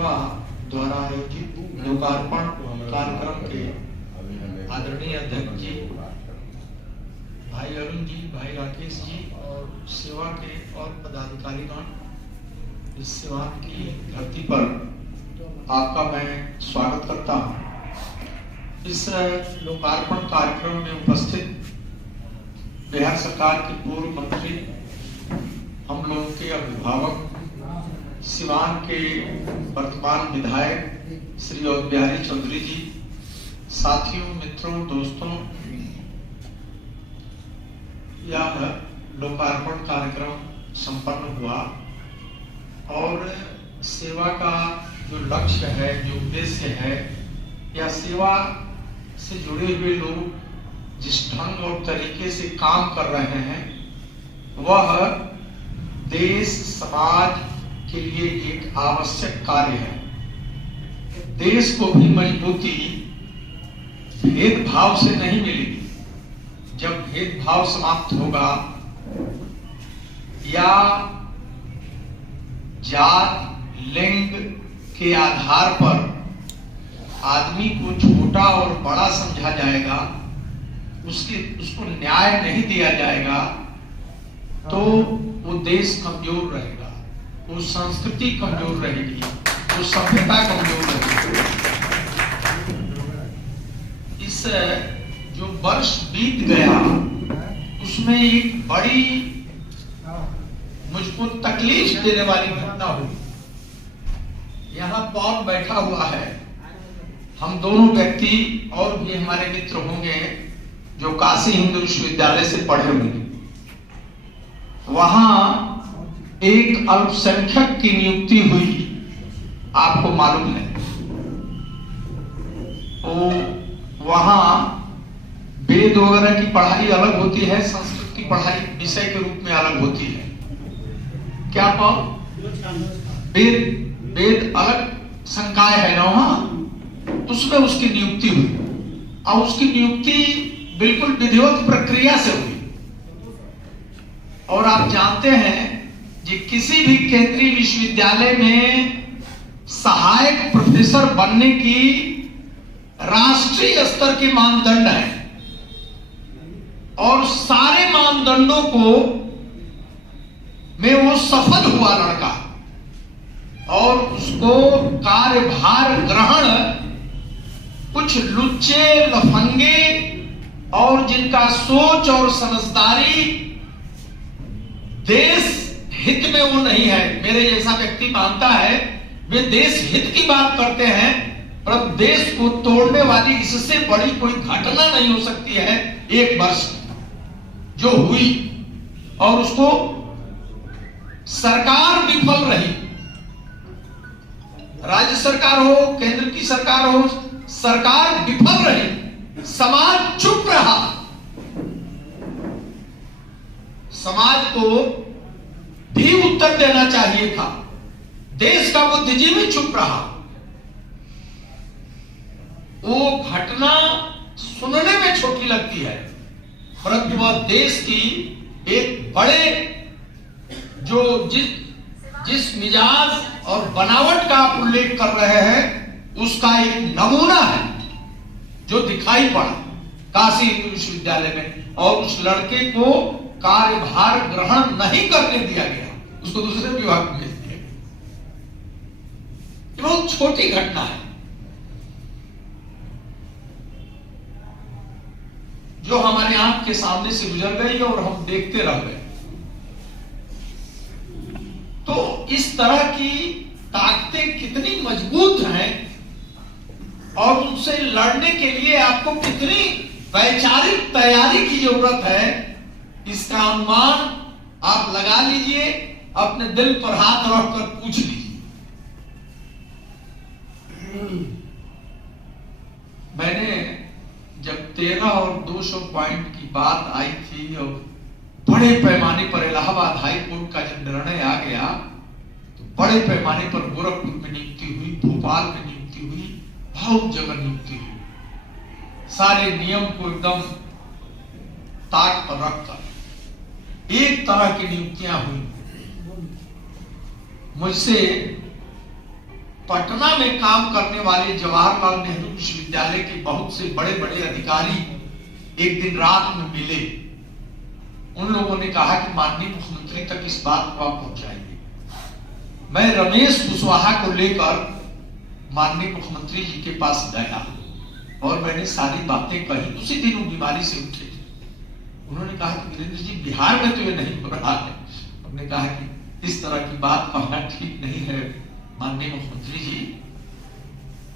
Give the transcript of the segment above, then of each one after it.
सेवा द्वारा आयोजित लोकार्पण कार्यक्रम के आदरणीय अध्यक्ष जी भाई अरुण जी, भाई राकेश जी और सेवा के और पदाधिकारीगण, इस सेवा की धरती पर आपका मैं स्वागत करता हूँ। इस लोकार्पण कार्यक्रम में उपस्थित बिहार सरकार के पूर्व मंत्री, हम लोगों के अभिभावक, सिवान के वर्तमान विधायक श्री और बिहारी चौधरी जी, साथियों, मित्रों, दोस्तों, यह लोकार्पण कार्यक्रम संपन्न हुआ और सेवा का जो लक्ष्य है, जो उद्देश्य है, या सेवा से जुड़े हुए लोग जिस ढंग और तरीके से काम कर रहे हैं, वह देश समाज के लिए एक आवश्यक कार्य है। देश को भी मजबूती भेदभाव से नहीं मिलेगी। जब भेदभाव समाप्त होगा या जात, लिंग के आधार पर आदमी को छोटा और बड़ा समझा जाएगा, उसको न्याय नहीं दिया जाएगा, तो वो देश कमजोर रहेगा, वो संस्कृति कमजोर रहेगी, वो सभ्यता कमजोर रहेगी। इस जो वर्ष बीत गया उसमें एक बड़ी मुझको तकलीफ देने वाली घटना हुई। यहाँ पॉल बैठा हुआ है, हम दोनों व्यक्ति और भी हमारे मित्र होंगे जो काशी हिंदू विश्वविद्यालय से पढ़े होंगे। वहां एक अल्पसंख्यक की नियुक्ति हुई, आपको मालूम है। वहां वेद वगैरह की पढ़ाई अलग होती है, संस्कृत की पढ़ाई विषय के रूप में अलग होती है। क्या पाओ? वेद अलग संकाय है ना वहां, उसमें उसकी नियुक्ति हुई और उसकी नियुक्ति बिल्कुल विधिवत प्रक्रिया से हुई। और आप जानते हैं कि किसी भी केंद्रीय विश्वविद्यालय में सहायक प्रोफेसर बनने की राष्ट्रीय स्तर के मानदंड है और सारे मानदंडों को में वो सफल हुआ लड़का और उसको कार्यभार ग्रहण कुछ लुच्चे लफंगे और जिनका सोच और समझदारी देश हित में वो नहीं है, मेरे जैसा व्यक्ति मानता है वे देश हित की बात करते हैं, पर देश को तोड़ने वाली इससे बड़ी कोई घटना नहीं हो सकती है एक वर्ष जो हुई। और उसको सरकार विफल रही, राज्य सरकार हो, केंद्र की सरकार हो, सरकार विफल रही, समाज चुप रहा। समाज को भी उत्तर देना चाहिए था, देश का बुद्धिजीवी चुप रहा। वो घटना सुनने में छोटी लगती है, परंतु वह देश की एक बड़े जो जिस मिजाज और बनावट का आप उल्लेख कर रहे हैं, उसका एक नमूना है जो दिखाई पड़ा काशी हिंदू विश्वविद्यालय में। और उस लड़के को कार्यभार ग्रहण नहीं करने दिया गया, उसको दूसरे विभाग में भेज दिया गया। बहुत छोटी घटना है जो हमारे आंख के सामने से गुजर गई और हम देखते रह गए। तो इस तरह की ताकतें कितनी मजबूत हैं और उनसे लड़ने के लिए आपको कितनी वैचारिक तैयारी की जरूरत है, इसका अनुमान आप लगा लीजिए, अपने दिल पर हाथ रखकर पूछ लीजिए। मैंने जब 13 और 200 पॉइंट की बात आई थी और बड़े पैमाने पर इलाहाबाद हाई कोर्ट का जब निर्णय आ गया, तो बड़े पैमाने पर गोरखपुर में नियुक्ति हुई, भोपाल में नियुक्ति हुई, बहुत जगह नियुक्ति हुई। सारे नियम को एकदम ताक पर रखकर एक तरह की नियुक्तियां हुई। मुझसे पटना में काम करने वाले जवाहरलाल नेहरू विश्वविद्यालय के बहुत से बड़े बड़े अधिकारी एक दिन रात में मिले। उन लोगों ने कहा कि माननीय मुख्यमंत्री तक इस बात को आप पहुंचाएंगे। मैं रमेश कुशवाहा को लेकर माननीय मुख्यमंत्री जी के पास गया और मैंने सारी बातें कही। उसी दिन वो बीमारी से उठे थे। उन्होंने कहा कि वीरेंद्र जी, बिहार में तो ये नहीं हो रहा है। हमने कहा कि इस तरह की बात कहना ठीक नहीं है माननीय मुख्यमंत्री जी।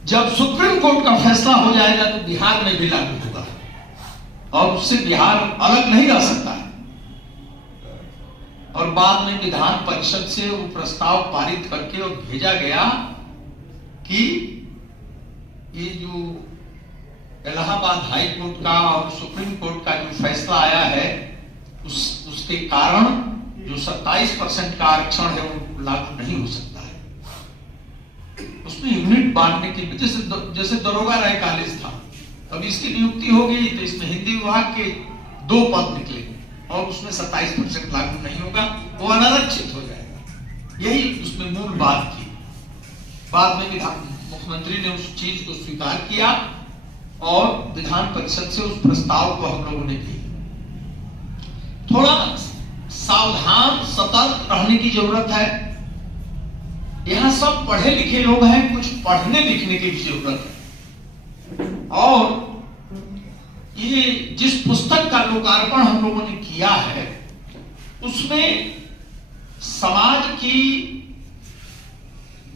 जब सुप्रीम कोर्ट का फैसला हो जाएगा तो बिहार में भी लागू होगा और उससे बिहार अलग नहीं रह सकता है। और बाद में विधान परिषद से वो प्रस्ताव पारित करके और भेजा गया कि ये जो इलाहाबाद हाई कोर्ट का और सुप्रीम कोर्ट का जो फैसला आया है उसके कारण जो 27% का आरक्षण है वो लागू नहीं हो सकता है। उसमें यूनिट बांटने की जैसे दरोगा राय कॉलेज था, तब इसकी नियुक्ति होगी तो इसमें हिंदी विभाग के 2 पद निकलेंगे और उसमें 27% लागू नहीं होगा, वो अनारक्षित हो जाएगा। यही उसमें मूल बात थी। बाद में मुख्यमंत्री ने उस चीज को स्वीकार किया और विधान परिषद से उस प्रस्ताव को हम लोगों ने दिया। थोड़ा सावधान सतर्क रहने की जरूरत है। यहां सब पढ़े लिखे लोग हैं, कुछ पढ़ने लिखने की भी जरूरत है। और ये जिस पुस्तक का लोकार्पण हम लोगों ने किया है उसमें समाज की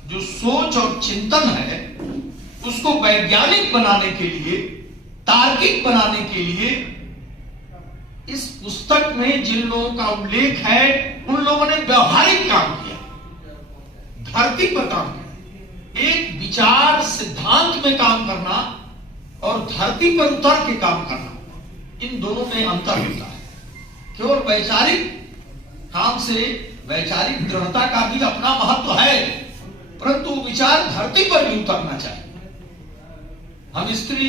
जो सोच और चिंतन है उसको वैज्ञानिक बनाने के लिए, तार्किक बनाने के लिए इस पुस्तक में जिन लोगों का उल्लेख है उन लोगों ने व्यवहारिक काम किया, धरती पर काम किया। एक विचार सिद्धांत में काम करना और धरती पर उतर के काम करना, इन दोनों में अंतर होता है। केवल वैचारिक काम से वैचारिक दृढ़ता का भी अपना महत्व है, परंतु विचार धरती पर भी उतरना चाहिए। हम स्त्री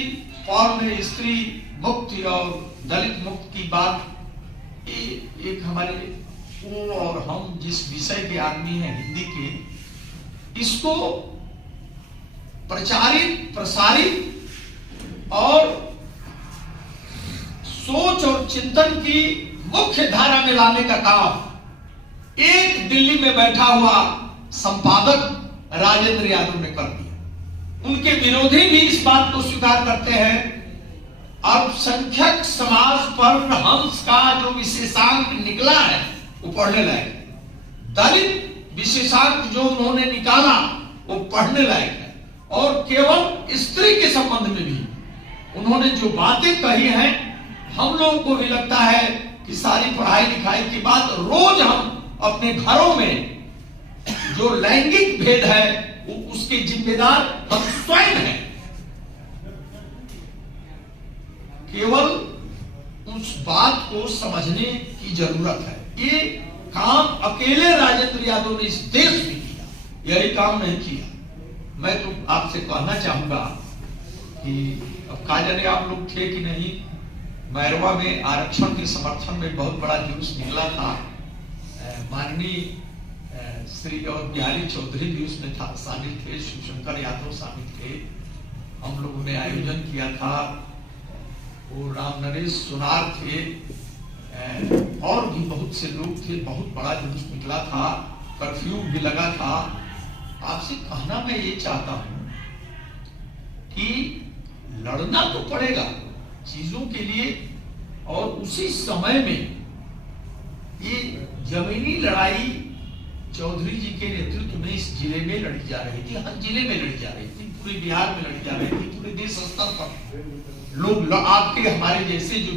में स्त्री मुक्ति और दलित मुक्त की बात, एक हमारे वो और हम जिस विषय के आदमी हैं हिंदी के, इसको प्रचारित प्रसारित और सोच और चिंतन की मुख्य धारा में लाने का काम एक दिल्ली में बैठा हुआ संपादक राजेंद्र यादव ने कर दिया। उनके विरोधी भी इस बात को स्वीकार करते हैं। अल्पसंख्यक समाज पर हंस का जो विशेषांक निकला है वो पढ़ने लायक, दलित विशेषांक जो उन्होंने निकाला वो पढ़ने लायक है। और केवल स्त्री के संबंध में भी उन्होंने जो बातें कही हैं, हम लोगों को भी लगता है कि सारी पढ़ाई लिखाई के बाद रोज हम अपने घरों में जो लैंगिक भेद है उसके जिम्मेदार हम स्वयं हैं। केवल उस बात को समझने की जरूरत है। ये काम अकेले राजेंद्र यादव ने इस देश में किया, यही काम नहीं किया। मैं तो आपसे कहना चाहूंगा कि अब कहा जाने आप लोग थे कि नहीं, मैरवा में आरक्षण के समर्थन में बहुत बड़ा जुलूस निकला था। माननीय श्री और बिहारी चौधरी भी उसमें शामिल थे, शिवशंकर यादव शामिल थे। हम लोगों ने आयोजन किया था, वो राम नरेश सुनार थे और भी बहुत से लोग थे। बहुत बड़ा जुलूस निकला था, कर्फ्यू भी लगा था। आपसे कहना मैं ये चाहता हूं कि लड़ना तो पड़ेगा चीजों के लिए, और उसी समय में ये जमीनी लड़ाई चौधरी जी के नेतृत्व में इस जिले में लड़ी जा रही थी। हर जिले में लड़ी जा रही थी, पूरे बिहार में लड़ी जा रही थी, पूरे देश स्तर पर लोग आपके हमारे जैसे जो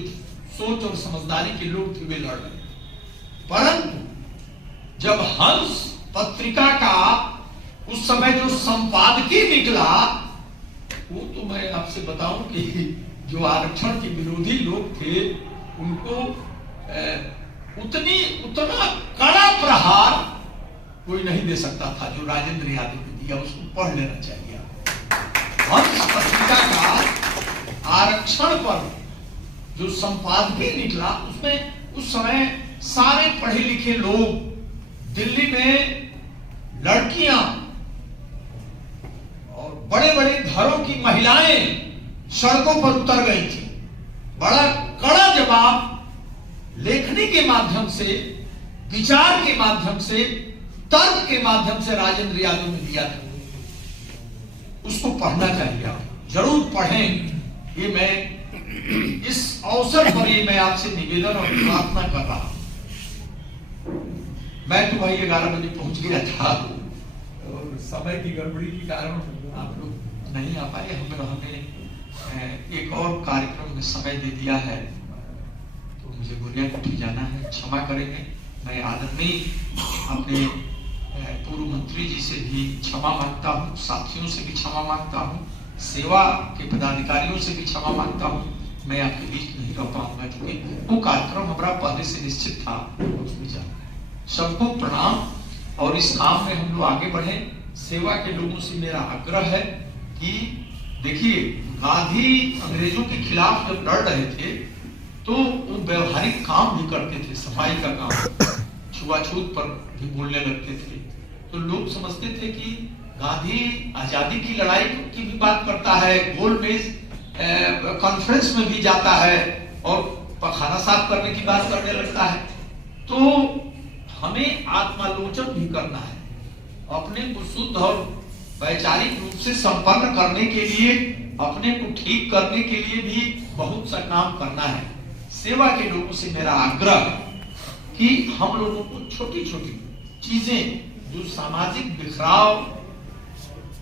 सोच और समझदारी के लोग थे वे लड़ रहे। परंतु जब हंस पत्रिका का उस समय जो संपादकीय निकला, वो तो मैं आपसे बताऊं कि जो आरक्षण के विरोधी लोग थे उनको उतना कड़ा प्रहार कोई नहीं दे सकता था जो राजेंद्र यादव ने दिया। उसको पढ़ लेना चाहिए। हंस पत्रिका का आरक्षण पर जो संपादकीय निकला, उसमें उस समय सारे पढ़े लिखे लोग, दिल्ली में लड़कियां महिलाएं सड़कों पर उतर गई थी। बड़ा कड़ा जवाब लेखनी के माध्यम से, विचार के माध्यम से, तर्क के माध्यम से राजेंद्र यादव ने दिया था। उसको पढ़ना चाहिए, आप जरूर पढ़ें। ये मैं इस अवसर पर ये मैं आपसे निवेदन और प्रार्थना कर रहा हूं। मैं तो भाई 11 बजे पहुंच गया था और समय की गड़बड़ी के कारण आप लोग नहीं आ पाए। हमें एक और कार्यक्रम में समय दे दिया है, तो मुझे गोरियाकोठी जाना है, क्षमा करेंगे। मैं आदरणीय अपने पूर्व मंत्री जी से भी क्षमा मांगता हूँ, साथियों से भी क्षमा मांगता हूँ, सेवा के पदाधिकारियों से भी क्षमा मांगता हूँ। मैं आपके बीच नहीं रह पाऊंगा क्योंकि वो कार्यक्रम हमारा पहले से निश्चित था, उसमें जाना है। सबको प्रणाम और इस काम में हम लोग आगे बढ़े। सेवा के लोगों से मेरा आग्रह है कि देखिए, गांधी अंग्रेजों के खिलाफ जब लड़ रहे थे तो वो व्यवहारिक काम भी करते थे, सफाई का काम, छुआछूत पर भी बोलने लगते थे। तो लोग समझते थे कि गांधी आजादी की लड़ाई की भी बात करता है, गोलमेज कॉन्फ्रेंस में भी जाता है और पखाना साफ करने की बात करने लगता है। तो हमें आत्मालोचन भी करना है, अपने को शुद्ध और वैचारिक रूप से संपन्न करने के लिए, अपने को ठीक करने के लिए भी बहुत सा काम करना है। सेवा के लोगों से मेरा आग्रह कि हम लोगों को छोटी छोटी चीजें जो सामाजिक बिखराव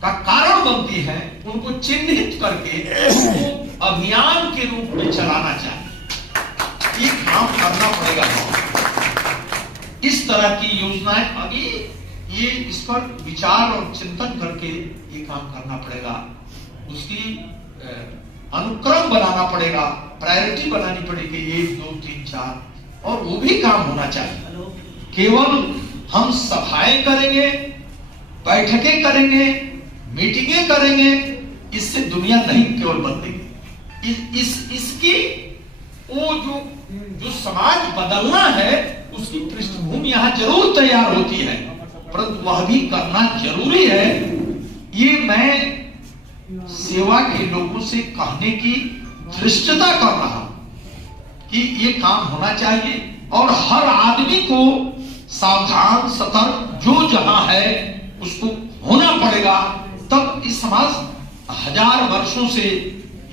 का कारण बनती है उनको चिन्हित करके उनको अभियान के रूप में चलाना चाहिए। ये काम करना पड़ेगा। इस तरह की योजनाएं अभी ये इस पर विचार और चिंतन करके ये काम करना पड़ेगा। उसकी अनुक्रम बनाना पड़ेगा, प्रायोरिटी बनानी पड़ेगी, 1 2 3 4, और वो भी काम होना चाहिए। केवल हम सभाएं करेंगे, बैठकें करेंगे, मीटिंगें करेंगे, इससे दुनिया नहीं केवल बदलेगी। इसकी वो जो समाज बदलना है उसकी पृष्ठभूमि यहाँ जरूर तैयार होती है, परंतु वह भी करना जरूरी है। ये मैं सेवा के लोगों से कहने की धृष्टता कर रहा हूं कि ये काम होना चाहिए और हर आदमी को सावधान, सतर्क जो जहां है उसको होना पड़ेगा। तब इस समाज 1000 वर्षों से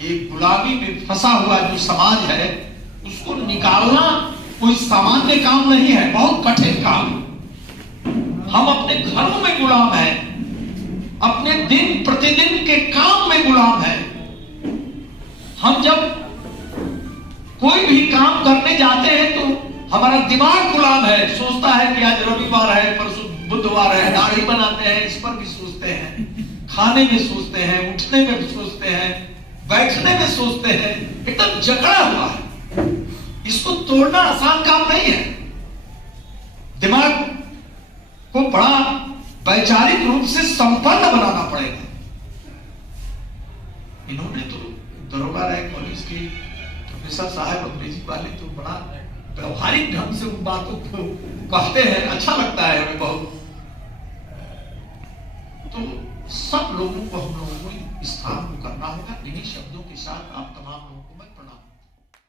ये गुलामी में फंसा हुआ जो समाज है उसको निकालना कोई सामान्य काम नहीं है, बहुत कठिन काम। हम अपने घरों में गुलाम हैं, अपने दिन प्रतिदिन के काम में गुलाम हैं। हम जब कोई भी काम करने जाते हैं तो हमारा दिमाग गुलाम है, सोचता है कि आज रविवार है, परसों बुधवार है, दाढ़ी बनाते हैं, इस पर भी सोचते हैं, खाने में सोचते हैं, उठने में भी सोचते हैं, बैठने में सोचते हैं, एकदम जकड़ा हुआ है। इसको तोड़ना आसान काम नहीं है। दिमाग को बड़ा वैचारिक रूप से संपन्न बनाना पड़ेगा। इन्होंने तो दरोगा राय कॉलेज के प्रोफेसर साहब अंग्रेजी वाले तो बड़ा व्यवहारिक ढंग से उन बातों को कहते हैं, अच्छा लगता है हमें बहुत। तो सब लोगों को, हम लोगों को इस काम को करना होगा। इन्हीं शब्दों के साथ आप तमाम लोगों को मैं प्रणाम